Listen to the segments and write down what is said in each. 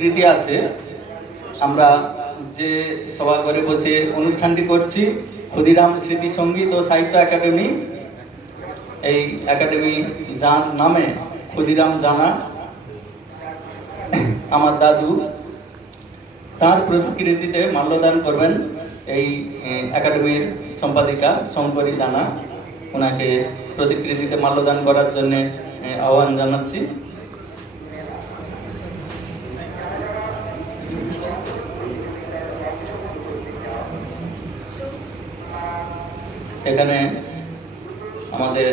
রীতি আছে। আমরা যে সভাঘরে বসে অনুষ্ঠানটি করছি, ক্ষুদিরাম স্মৃতি সংগীত ও সাহিত্য একাডেমি। এই একাডেমি যার নামে ক্ষুদিরাম জানা। আমার দাদু তার প্রতিকৃতিতে মাল্যদান করবেন এই একাডেমির সম্পাদিকা শঙ্করী জানা। ওনাকে প্রতিকৃতিতে মাল্যদান করার জন্য আহ্বান জানাচ্ছি। এখানে আমাদের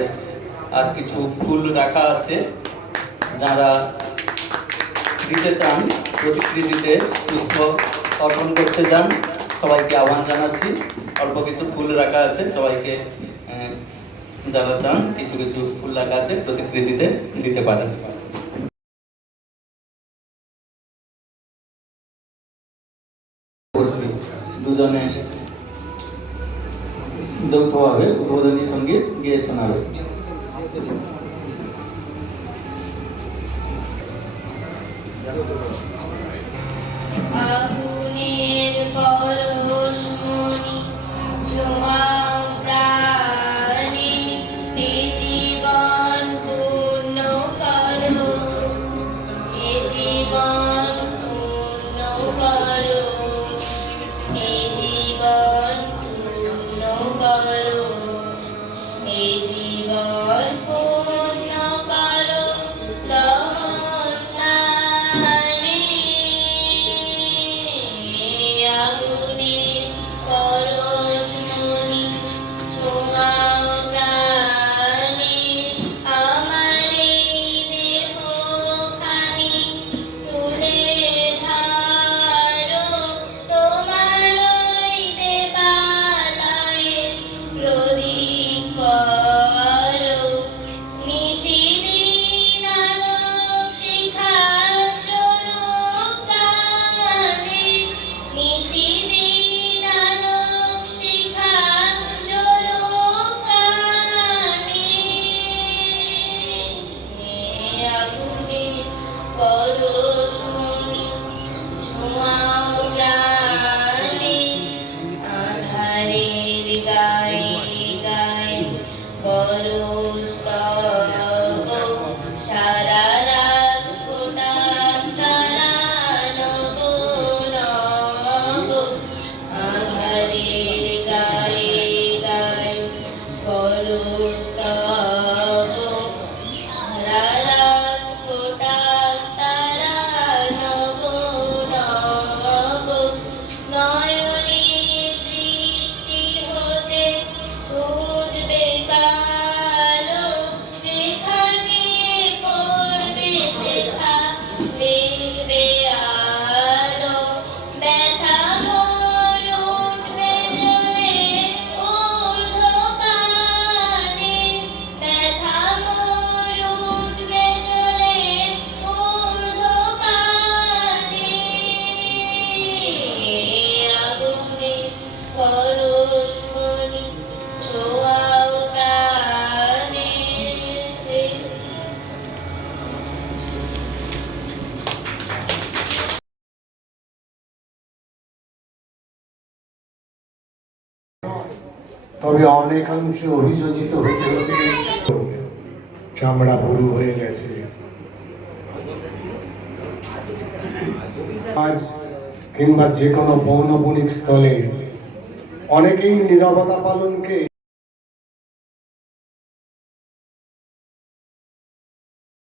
আর কিছু ফুল রাখা আছে। যারা দিতে চান, প্রতিকৃতিতে পুষ্প অর্পণ করতে চান সবাইকে আহ্বান জানাচ্ছি। অল্প কিছু ফুল রাখা আছে, সবাইকে যারা চান কিছু কিছু ফুল রাখা আছে প্রতিকৃতিতে দিতে পারেন। দুজনে যৌথভাবে উদ্বোধনী সংগীত গিয়ে শোনাবে। আগুনের তবে অনেকাংশে অভিযোজিত হতে হতে চামড়া ভুরু হয়ে গেছে। আজ কিংবা যে কোনো পৌনপুনিক স্থলে অনেকেই নিরবতা পালনকে